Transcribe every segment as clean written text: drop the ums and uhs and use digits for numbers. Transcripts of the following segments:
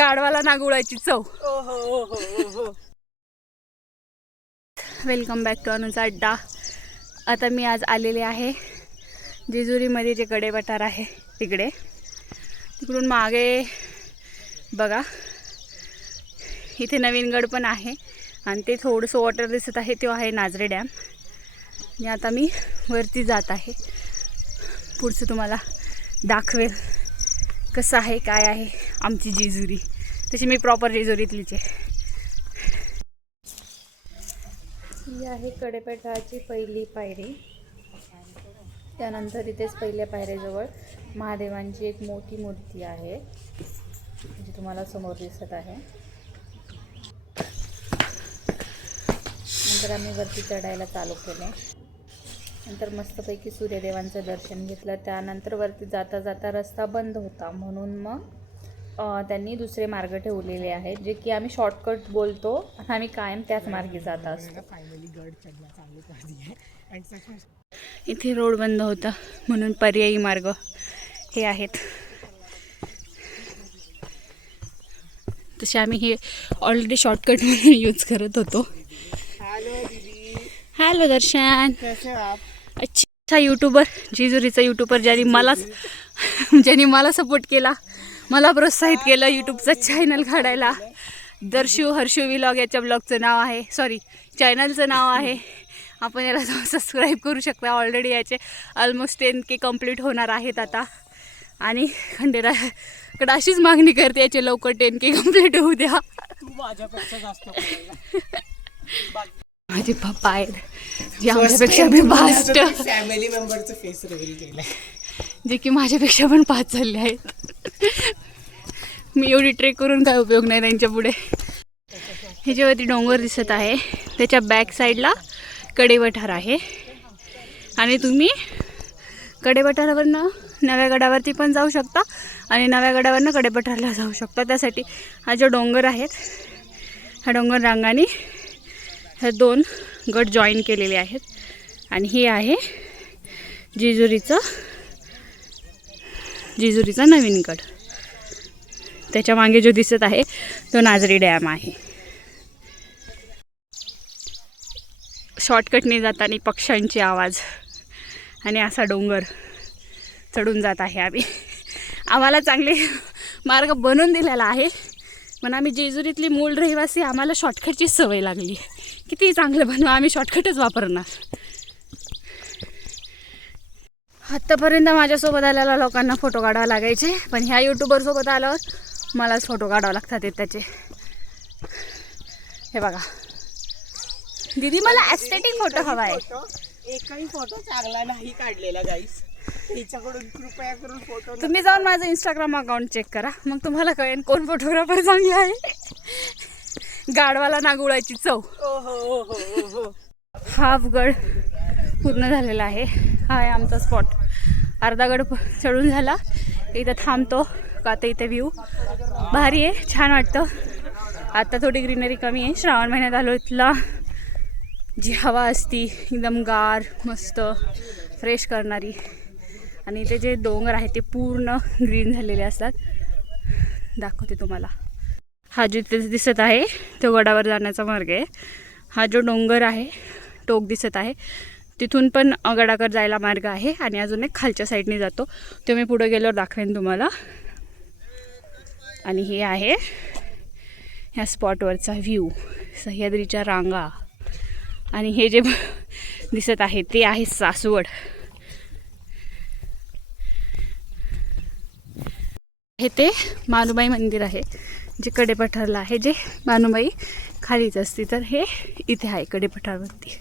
गाढवाला नागुळाची चव. Welcome back to अनुचा अड्डा. आता मी आज आलेले आहे जेजुरीमध्ये जे गडे पठार आहे तिकडे. तिकडून मागे बघा इथे नवीन गड पण आहे आणि ते थोडंसं वॉटर दिसत आहे तो आहे नाझरे डॅम. आणि आता मी वरती जात आहे. पुढचं तुम्हाला दाखवेल कसं आहे काय आहे आमची जेजुरी. तशी मी प्रॉपर जेजुरीतलीच आहे. ही आहे कडेपठाराची पहिली पायरी. त्यानंतर इथेच पहिल्या पायरीजवळ महादेवांची एक मोठी मूर्ती आहे जी तुम्हाला समोर दिसत आहे. नंतर आम्ही वरती चढायला चालू केले. नंतर मस्तपैकी सूर्यदेवांचं दर्शन घेतलं. त्यानंतर वरती जाता जाता रस्ता बंद होता म्हणून मग त्यांनी दुसरे मार्ग ठेवलेले आहेत जे की आम्ही शॉर्टकट बोलतो आणि आम्ही कायम त्याच मार्गे जात असतो. इथे रोड बंद होता म्हणून पर्यायी मार्ग हे आहेत. तसे आम्ही हे ऑलरेडी शॉर्टकट म्हणून यूज करत होतो. हॅलो दर्शन. अच्छा यूट्यूबर, जेजुरीचा यूट्यूबर ज्यांनी मला सपोर्ट केला, मला प्रोत्साहित केलं यूट्यूबचं चॅनल काढायला. दर्शू हर्षू व्लॉग याच्या ब्लॉगचं नाव आहे, सॉरी चॅनलचं नाव आहे. आपण याला सबस्क्राईब करू शकता. ऑलरेडी याचे ऑलमोस्ट 10K कंप्लीट होणार आहेत आता. आणि खंडेराकडे अशीच मागणी करते याचे लवकर 10K कंप्लीट होऊ द्या. माझे पप्पा आहेत जे आमच्यापेक्षा बी फास्ट फॅमिली मेंबरचं फेस रिव्हील केलं जे की माझ्यापेक्षा पण 5 चालले आहेत. मी एवढी ट्रेक करून काय उपयोग नाही त्यांच्या पुढे. हे जेव्हा डोंगर दिसत आहे त्याच्या बॅक साईडला कडेपठार आहे. आणि तुम्ही कडेपठारावरनं नव्या गडावरती पण जाऊ शकता आणि नव्या गडावरनं कडेपठारला जाऊ शकता. त्यासाठी हा जो डोंगर आहेत ह्या डोंगर रांगाने हे 2 गड जॉईन केलेले आहेत. आणि हे आहे जेजुरीचा नवीन गड. त्याच्या मागे जो दिसत आहे तो नाझरे डॅम आहे. शॉर्टकटने जाताना पक्ष्यांचे आवाज आणि असा डोंगर चढून जात आहे आम्ही. आम्हाला चांगले मार्ग बनवून दिलेला आहे पण आम्ही जेजुरीतली मूळ रहिवासी, आम्हाला शॉर्टकटची सवय लागली. किती चांगलं बनवा आम्ही शॉर्टकटच वापरणार. आत्तापर्यंत माझ्यासोबत आलेल्या लोकांना फोटो काढावे लागायचे पण ह्या यूट्यूबरसोबत आल्यावर मलाच फोटो काढावे लागतात त्याचे. हे बघा दीदी मला ॲस्थेटिक फोटो हवा आहे. एकही फोटो चांगला नाही काढलेला गाईस. तिच्याकडून कृपया करून फोटो तुम्ही जाऊन माझं इंस्टाग्राम अकाउंट चेक करा मग तुम्हाला कळेल कोण फोटोग्राफर चांगला आहे. गाढवाला नागुळाची चव. हाफ गड पूर्ण झालेला आहे. हा आहे आमचा स्पॉट. अर्धा गड चढून झाला. इथं थांबतो का तर इथे व्ह्यू भारी आहे, छान वाटतं. आता थोडी ग्रीनरी कमी आहे. श्रावण महिन्यात आलो. इथला जी हवा असती एकदम गार मस्त फ्रेश करणारी. आणि इथे जे डोंगर आहे ते पूर्ण ग्रीन झालेले असतात. दाखवते तुम्हाला. हा जो तिथे दिसत आहे तो गडावर जाण्याचा मार्ग आहे. हा जो डोंगर आहे टोक दिसत आहे तिथून पण गडावर जायला मार्ग आहे. आणि अजून एक खालच्या साईडने जातो तो मी पुढे गेल्यावर दाखवेन तुम्हाला. आणि हे आहे ह्या स्पॉटवरचा व्ह्यू, सह्याद्रीच्या रांगा. आणि हे जे दिसत आहे ते आहे सासवड. हे ते मानुबाई मंदिर आहे जे कडेपठारला आहे. जे मानुबाई खालीच असते तर हे इथे आहे कडेपठारवरती.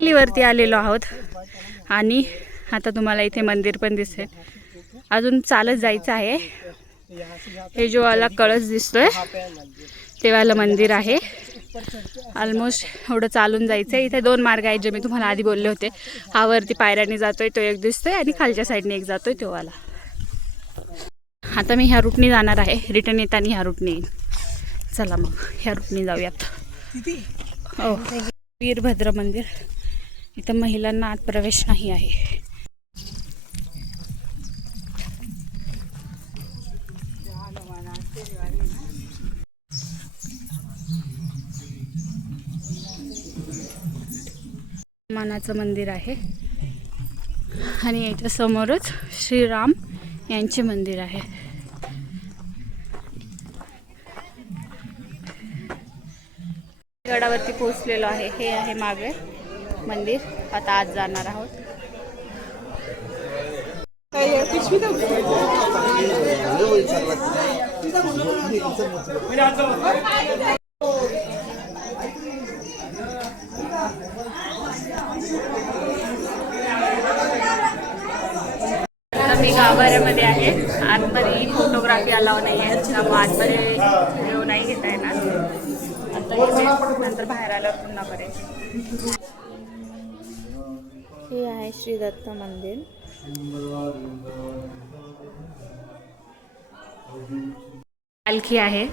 वरती आलेलो आहोत आणि आता तुम्हाला इथे मंदिर पण दिसेल. अजून चालत जायचं आहे. हे जो वाला कळस दिसतोय ते वाला मंदिर आहे. ऑलमोस्ट एवढं चालून जायचं आहे. इथे 2 मार्ग आहेत जे मी तुम्हाला आधी बोलले होते. हा वरती पायऱ्याने जातोय तो एक दिसतोय आणि खालच्या साईडने एक जातोय तो वाला. आता मी ह्या रूटने जाणार आहे. रिटर्न येताना ह्या रूटने येईन. चला मग ह्या रूटने जाऊयात. किती हो, वीरभद्र मंदिर. इथं महिलांना आत प्रवेश नाही आहे. हनुमानाचं मंदिर आहे आणि याच्या समोरच श्रीराम यांचे मंदिर आहे. गडावरती पोहोचलेलो आहे. हे आहे मागे मंदिर. आता आज जाणार आहोत. मी गाभाऱ्यामध्ये आहे. आतमध्ये फोटोग्राफी अलाव नाही आहे, त्यामुळे आतमध्ये व्हिडिओ नाही घेता येणार. आता घेते, नंतर बाहेर आल्यावर पुन्हा करेन. हे आहे श्री दत्त मंदिर. पालखी आहे.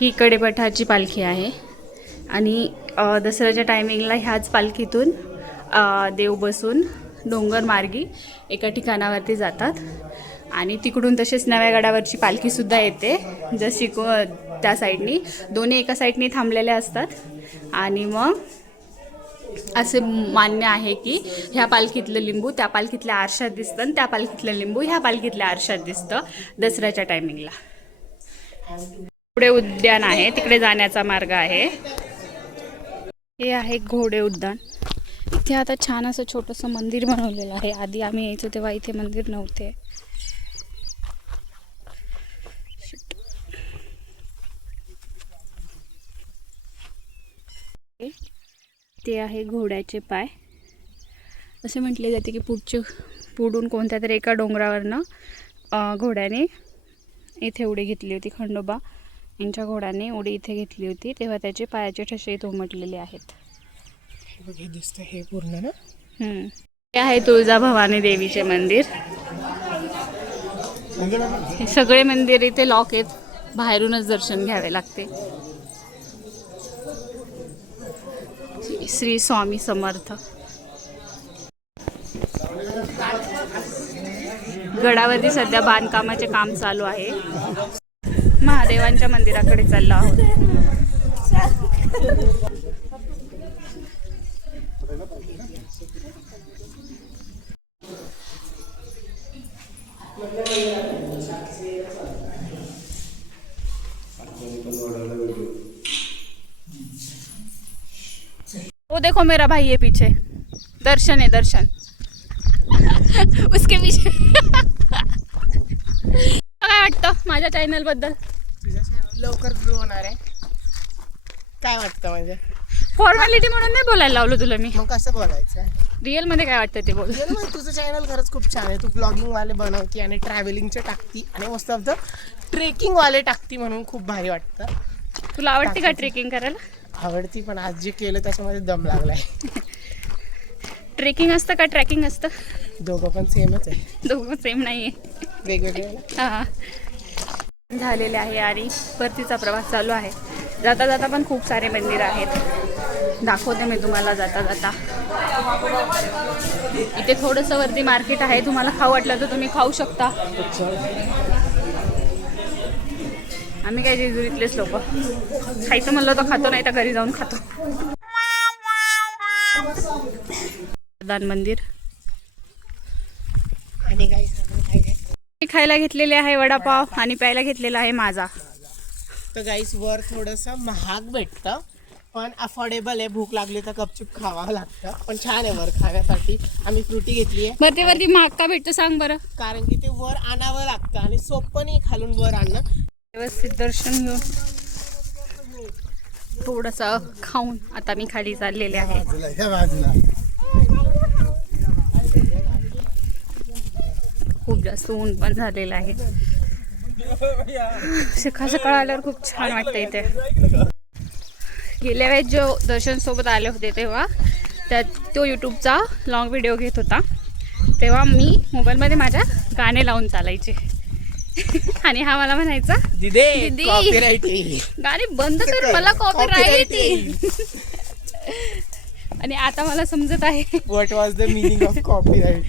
ही कडेपठाची पालखी आहे आणि दसऱ्याच्या टायमिंगला ह्याच पालखीतून देव बसून डोंगर मार्गी एका ठिकाणावरती जातात आणि तिकडून तसेच नव्या गडावरची पालखीसुद्धा येते. जशी त्या साईडनी दोन्ही एका साईडनी थांबलेल्या असतात आणि मग असे मान्य आहे की ह्या पालखीतलं लिंबू त्या पालखीतल्या आरशात दिसतं आणि त्या पालखीतलं लिंबू ह्या पालखीतल्या आरशात दिसतं दसऱ्याच्या टायमिंगला. पुढे उद्यान आहे, तिकडे जाण्याचा मार्ग आहे. हे आहे घोडे उद्यान. इथे आता छान असं छोटंसं मंदिर बनवलेलं आहे. आधी आम्ही यायचो तेव्हा इथे मंदिर नव्हते. ते आहे घोड्याचे पाय. असे म्हटले जाते की पुढून कोणत्या तरी एका डोंगरावरनं घोड्याने इथे उडी घेतली होती. खंडोबा यांच्या घोड्याने उडी इथे घेतली होती, तेव्हा त्याचे पायाचे ठसे इथे उमटलेले आहेत. हे दिसतं हे पूर्ण ना. हे आहे तुळजाभवानी देवीचे मंदिर. हे सगळे मंदिर इथे लॉक आहेत, बाहेरूनच दर्शन घ्यावे लागते. श्री स्वामी समर्थ. गडावरती सध्या बांधकामाचे काम चालू आहे. महादेवांच्या मंदिराकडे चाललो आहोत. वो देखो मेरा भाई है पीछे. दर्शन है दर्शन. उसके पीछे. काय वाटतं माझ्या चॅनल बद्दल? तुझ्या चॅनल लवकर ग्रो होणार आहे. काय वाटतं म्हणजे? फॉर्मॅलिटी म्हणून नाही बोलायला लावलं तुला मी. मग कसं बोलायचं? रिअल मध्ये काय वाटतं ते बोल. तुझं चॅनल खरंच खूप छान आहे. तू ब्लॉगिंग वाले बनवती आणि ट्रॅव्हलिंगचे टाकती आणि मस्त ऑफ द ट्रेकिंग वाले टाकती म्हणून खूप भारी वाटतं. तुला आवडते का ट्रेकिंग करायला? आवडती, पण आज जे केलं त्याच्यामध्ये दम लागलाय. ट्रेकिंग असतं का ट्रॅकिंग असतं? दोघं पण सेमच आहे. दोघं सेम नाही आहे, वेगवेगळे. हां झालेले आहे आणि परतीचा प्रवास चालू आहे. जाता जाता पण खूप सारे मंदिर आहेत, दाखवते मी तुम्हाला जाता जाता. इथे थोडंसं वरती मार्केट आहे, तुम्हाला खाऊ वाटलं तर तुम्ही खाऊ शकता. आम्ही काय जेजुरीतलेच लोक, खायचं म्हणलं तर खातो, नाही तर घरी जाऊन खातो. दान मंदिर. आणि काय खायला घेतलेले आहे वडापाव आणि प्यायला घेतलेला आहे माझा. तर गाईस वर थोडंसं महाग भेटतं पण अफोर्डेबल आहे. भूक लागली तर गपचूप खावावं लागतं, पण छान आहे वर खाण्यासाठी. आम्ही फ्रुटी घेतली आहे. वरती महाग का भेटतं सांग बरं? कारण की ते वर आणावं लागतं आणि सोपं नाही खालून वर आणणं. व्यवस्थित दर्शन घेऊन थोडंसं खाऊन आता मी खाली चाललेले आहे. खूप जास्त ऊन पण झालेलं आहे. सकाळ सकाळ आल्यावर खूप छान वाटतं इथे. गेल्या वेळेस जो दर्शन सोबत आले होते तेव्हा तो यूट्यूबचा लॉंग व्हिडिओ घेत होता, तेव्हा मी मोबाईलमध्ये माझ्या गाणे लावून चालायचे. आणि हा मला म्हणायचा दिदे दीदी. कॉपीराइट गाणी बंद कर, मला कॉपीराइट. Copyright आणि आता मला समजत आहे what was the meaning of copyright.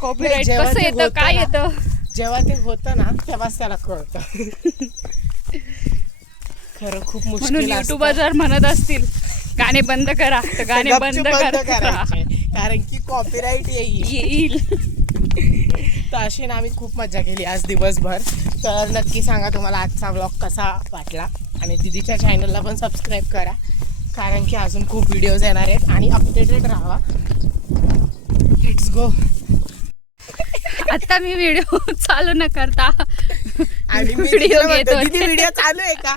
Copyright जेव्हा कसं ते येतं, होतं काय ना, येतं. जेव्हा ते होतं ना तेव्हाच त्याला कळतं. खरं खूप म्हणून मुश्किल युट्यूबर जर म्हणत असतील गाणे बंद करा, तर गाणे बंद करा, करायचे कारण की कॉपीराइट येईल. येईल. तर अशी ना आम्ही खूप मजा केली आज दिवसभर. तर नक्की सांगा तुम्हाला आजचा व्लॉग कसा वाटला आणि दीदीच्या चॅनलला पण सबस्क्राईब करा कारण की अजून खूप व्हिडिओज येणार आहेत आणि अपडेटेड राहा. Let's go. आता मी व्हिडिओ चालू न करता आणि मी व्हिडिओ दीदीला घेतो. म्हणतो, दीदी व्हिडिओ चालू आहे का?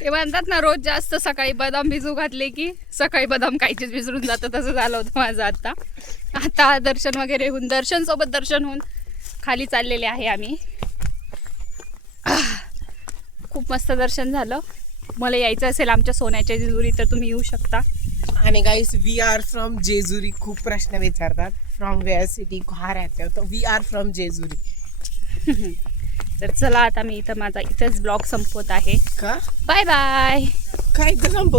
ते म्हणतात ना, रोज जास्त सकाळी बदाम भिजू घातले की सकाळी बदाम खायचेच विसरून जातं. तसं झालं होतं माझं आता दर्शन वगैरे होऊन, दर्शन सोबत दर्शन होऊन खाली चाललेले आहे आम्ही. खूप मस्त दर्शन झालं. मला यायचं असेल आमच्या सोन्याच्या जेजुरी तर तुम्ही येऊ शकता. आणि गाईस वी आर फ्रॉम जेजुरी. खूप प्रश्न विचारतात फ्रॉम वेअर सिटी कहाँ रहते हो, तो वी आर फ्रॉम जेजुरी. तर चला आता मी इथं माझा इथेच ब्लॉग संपवत आहे. का बाय बाय. काय इथं संपव